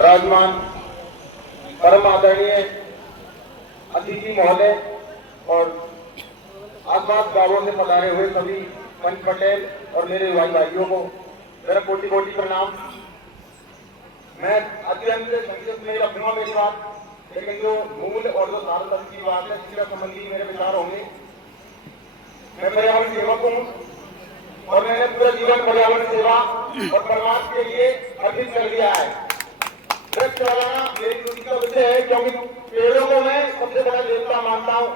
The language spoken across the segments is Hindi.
विराजमान परम आदरणीय अतिथि महोदय और आसपास गांवों से पधारे हुए सभी पंच पटेल और मेरे भाई भाइयों को मेरा कोटि कोटि प्रणाम। मैं अत्यंत संक्षिप्त में रखूंगा मेरी बात, लेकिन जो मूल और जो सार्थक की बात है शिक्षा संबंधी मेरे विचार होंगे। मैं पर्यावरण सेवक हूँ और मैंने पूरा जीवन पर्यावरण सेवा और परमार्थ के लिए अर्पित कर दिया है। वृक्ष लगाना मेरी रुचि का विषय है, क्योंकि पेड़ों को मैं सबसे बड़ा देवता मानता हूँ।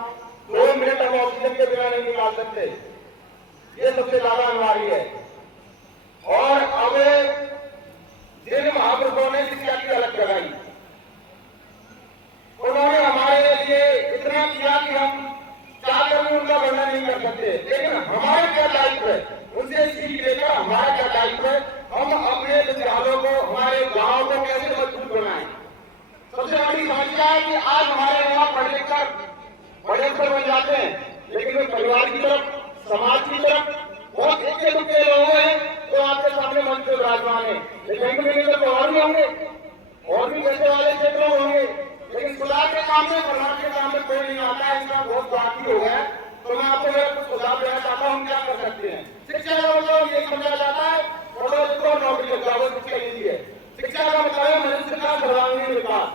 2 मिनट हम ऑक्सीजन के बिना नहीं निकाल सकते, ये सबसे ज्यादा अनिवार्य है। और अब जिन महापुरुषों ने शिक्षा की अलग लगाई, उन्होंने हमारे लिए इतना किया कि हम चाहकर भी उनका वर्णन नहीं कर सकते। लेकिन हमारा क्या दायित्व है, उनसे सीख लेकर हमारा क्या दायित्व है, हम अपने विद्यालयों को, हमारे गांव को कैसे मजबूत बनाएं। सबसे बड़ी समस्या है कि आज हमारे युवा पढ़ लिख कर बड़े अफसर बन जाते हैं, लेकिन वे परिवार की तरफ, समाज की तरफ बहुत इक्के दुक्के लोग हैं जो आपके सामने मंच पे विराजमान है। लेकिन तो और भी होंगे, और भी पैसे वाले क्षेत्र होंगे, लेकिन सुधार के काम में, परिवार के काम में कोई नहीं आता है। इसका बहुत बाकी हो गया। तो मैं आपको मेरा कुछ सुझाव देना चाहता हूँ, हम क्या कर सकते हैं। शिक्षा का मतलब यही समझा जाता है, पढ़ो लिखो नौकरी लग जाओ, शिक्षा यही है। शिक्षा का मतलब है मनुष्य का सर्वांगीण विकास।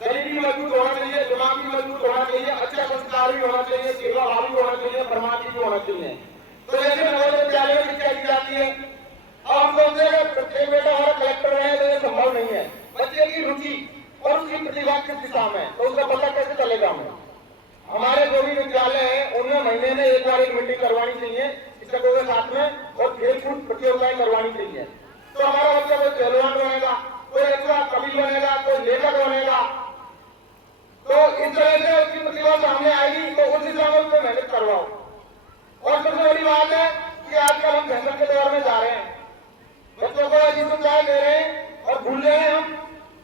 शरीर भी मजबूत होना चाहिए, दिमाग भी मजबूत होना चाहिए, अच्छा संस्कार भी होना चाहिए, सेवा भाव भी होना चाहिए, परमात्मा भी होना चाहिए। तो ऐसे नवोदय विद्यालय में शिक्षा दी जाती है। अब हम सोचते हैं प्रत्येक बेटा हमारा कलेक्टर रहे, तो ये संभव नहीं है। बच्चे की रुचि और उसकी प्रतिभा किस दिशा में, तो उसका पता कैसे चलेगा हमें। हमारे जो भी विद्यालय है उनमें महीने में एक बार एक मीटिंग करवानी चाहिए शिक्षकों के साथ में, और खेलकूद प्रतियोगिताएं करवानी चाहिए। तो हमारा बच्चा कोई पहलवान बनेगा, कोई अच्छा कवि बनेगा, कोई लेखक बनेगा। तो इस तरह से उसकी प्रतिभा सामने आएगी, तो उस दिशा में उसको मेहनत करवाओ। और सबसे बड़ी बात है कि आजकल हम फैशन के दौर में जा रहे हैं, बच्चों को ऐसी सुविधाएं दे रहे हैं और भूल रहे हैं हम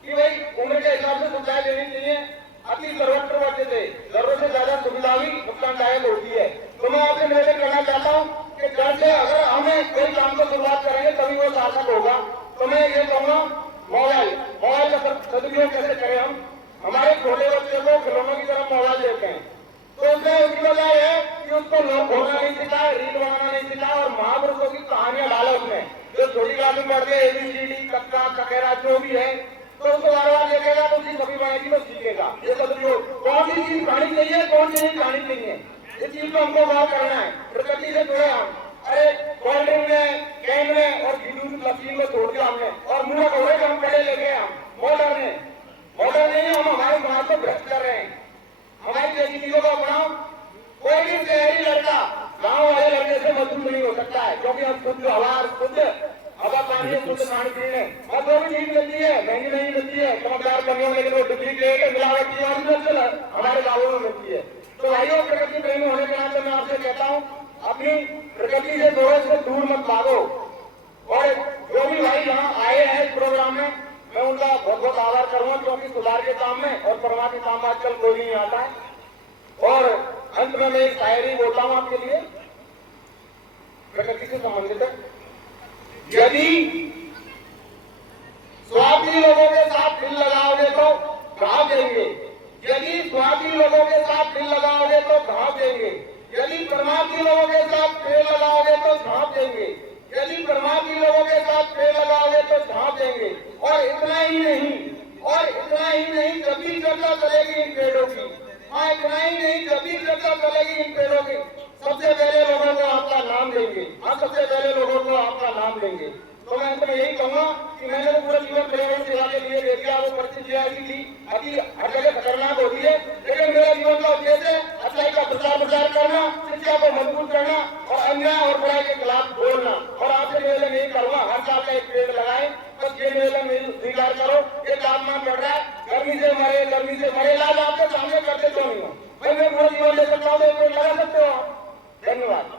कि भाई उम्र के हिसाब से सुविधाएं देनी चाहिए। अति सर्वत्र बच्चे थे, जरूरत से ज्यादा सुविधा भी नुकसानदायक होती है। तो मैं आपसे निवेदन करना चाहता हूँ कि घर से अगर हमें कोई काम को शुरुआत करेंगे तभी वो सार्थक होगा। तो मैं ये कहूँगा, मोबाइल का सदुपयोग कैसे करें हम। हमारे छोटे बच्चे को खिलौनों की तरफ मोबाइल देते हैं, तो उसमें उसकी वजह है कि उसको लोग बोलना नहीं सिखाए, रील बनाना नहीं सिखाए, और महापुरुषों की कहानियां डालो उसमें। जो छोटी क्लास में पढ़ते हैं ABCD कक्का ककेरा जो भी है, तो उसको बार बार देखेगा तो उसकी सभी बनाएगी तो सीखेगा। ये सब कौन सी चीज खानी चाहिए, कौन सी नहीं खानी चाहिए, इस चीज को हमको गौर करना है। प्रकृति से जुड़े हम। अरे कोल्ड ड्रिंक में, कैन में और लस्सी को छोड़ दिया हमने, और मुंह कौड़े हम पढ़े लेके हम मॉडर्न नहीं, हम हमारे समाज को भ्रष्ट कर रहे हैं। हमारी देसी चीजों को अपनाओ। कोई भी शहरी लड़का गांव वाले लड़के से मजबूत नहीं हो सकता है, क्योंकि हम शुद्ध हवा पानी शुद्ध खाने पीने और जो भी चीज मिलती है महंगी नहीं मिलती है, चमकदार बनियों, लेकिन वो डुप्लीकेट मिलावटी हमारे गाँवों में मिलती है। तो भाइयों, प्रकृति प्रेमी होने के नाते मैं आपसे कहता हूँ, अपनी प्रकृति से थोड़े से दूर मत भागो। और जो भी भाई यहाँ आए हैं इस प्रोग्राम में, मैं उनका बहुत बहुत आभार करूंगा, क्योंकि सुधार के काम में और परमात्मा के काम आजकल कोई नहीं आता है। और अंत में मैं एक शायरी बोलता हूं आपके लिए, प्रकृति से संबंधित है। यदि स्वार्थी लोगों के साथ दिल लगाओगे तो घाव देंगे, यदि स्वार्थी लोगों के साथ दिल लगाओगे तो घाव देंगे, यदि परमार्थी लोगों के साथ पेड़ लगाओगे तो झाँप देंगे, यदि परमार्थी लोगों के साथ पेड़ लगाओगे तो झाँप देंगे। और इतना ही नहीं, जब भी चर्चा चलेगी इन पेड़ों की, हाँ इतना ही नहीं, जब भी चर्चा चलेगी इन पेड़ों की, सबसे पहले लोगों को आपका नाम देंगे। हाँ, सबसे पहले लोगों को आपका नाम देंगे। तो मैं अंत में यही कहूँगा कि मैंने तो पूरा जीवन पर्यावरण सेवा के लिए दे दिया। वो परिस्थिति ऐसी थी, अभी हर जगह खतरनाक होती है, लेकिन मेरा जीवन का उद्देश्य है अच्छाई का प्रचार करना, शिक्षा को मजबूत करना और अन्याय और बुराई के खिलाफ बोलना। और आपसे निवेदन यही करूँगा, हर साल का एक पेड़ लगाए। बस ये निवेदन स्वीकार करो। ये तापमान बढ़ रहा है, गर्मी से मरे इलाज आपके सामने करते क्यों नहीं हो भाई। मैं पूरा जीवन ले सकता हूँ, एक पेड़ लगा सकते हो। धन्यवाद।